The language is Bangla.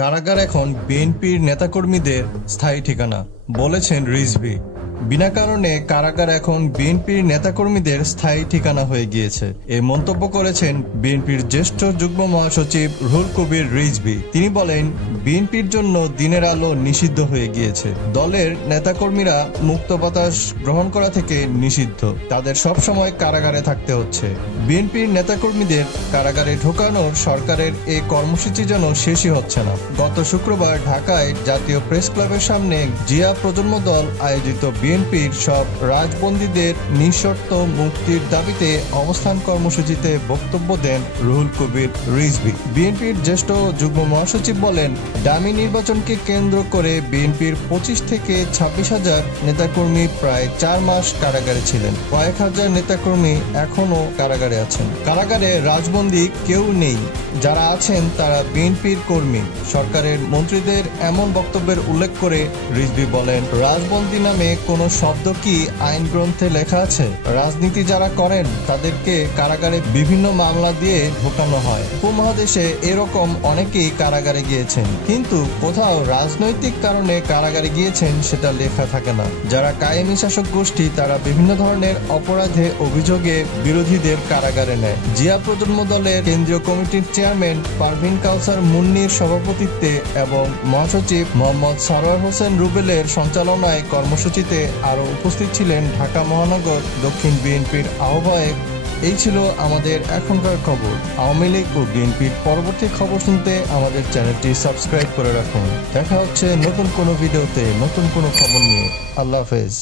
কারাগার এখন বিএনপির নেতাকর্মীদের স্থায়ী ঠিকানা, বলেছেন রিজভী। বিনা কারণে কারাগার এখন বিএনপির নেতাকর্মীদের স্থায়ী ঠিকানা হয়ে গিয়েছে, এই মন্তব্য করেছেন বিএনপির জ্যেষ্ঠ যুগ্ম মহাসচিব রুহুল কবির রিজভী। তিনি বলেন, বিএনপির জন্য দিনের আলো নিষিদ্ধ হয়ে গিয়েছে। দলের নেতাকর্মীরা মুক্ত বাতাস গ্রহণ করা থেকে নিষিদ্ধ, তাদের সব সময় কারাগারে থাকতে হচ্ছে। বিএনপির নেতাকর্মীদের কারাগারে ঢোকানোর সরকারের এই কর্মসূচি যেন শেষই হচ্ছে না। গত শুক্রবার ঢাকায় জাতীয় প্রেস ক্লাবের সামনে জিয়া প্রজন্ম দল আয়োজিত বিএনপির সব রাজবন্দীদের নিঃশর্ত মুক্তির দাবিতে অবস্থান কর্মসূচিতে বক্তব্য দেন রুহুল কবির রিজভী। বিএনপির জ্যেষ্ঠ যুগ্ম মহাসচিব বলেন, ডামি নির্বাচনকে কেন্দ্র করে বিএনপির 25 থেকে 26 হাজার নেতাকর্মী প্রায় 4 মাস কারাগারে ছিলেন। কয়েক হাজার নেতাকর্মী এখনো কারাগারে আছেন। কারাগারে রাজবন্দী কেউ নেই, যারা আছেন তারা বিএনপির কর্মী। সরকারের মন্ত্রীদের এমন বক্তব্যের উল্লেখ করে রিজভী বলেন, রাজবন্দী নামে কোনো শব্দ কি আইন গ্রন্থে লেখা আছে? রাজনীতি যারা করেন তাদেরকে কারাগারে বিভিন্ন মামলা দিয়ে ঢোকানো হয়। উপমহাদেশে এরকম অনেকেই কারাগারে গিয়েছেন, কিন্তু কোথাও রাজনৈতিক কারণে কারাগারে গিয়েছেন সেটা লেখা থাকে না। যারা কায়েমি শাসক গোষ্ঠী তারা বিভিন্ন ধরনের অপরাধে অভিযোগে বিরোধীদের কারাগারে নেয়। জিয়া প্রজন্ম দলের কেন্দ্রীয় কমিটির চেয়ারম্যান পারভিন কাউসার মুন্নির সভাপতিত্বে এবং মহাসচিব মোহাম্মদ সরোয়ার হোসেন রুবেলের সঞ্চালনায় কর্মসূচিতে আরও উপস্থিত ছিলেন ঢাকা মহানগর দক্ষিণ বিএনপির আহ্বায়ক। এই ছিল আমাদের এখনকার খবর। আওয়ামী লীগ ও বিএনপির পরবর্তী খবর শুনতে আমাদের চ্যানেলটি সাবস্ক্রাইব করে রাখুন। দেখা হচ্ছে নতুন কোনো ভিডিওতে নতুন কোনো খবর নিয়ে। আল্লাহ হাফেজ।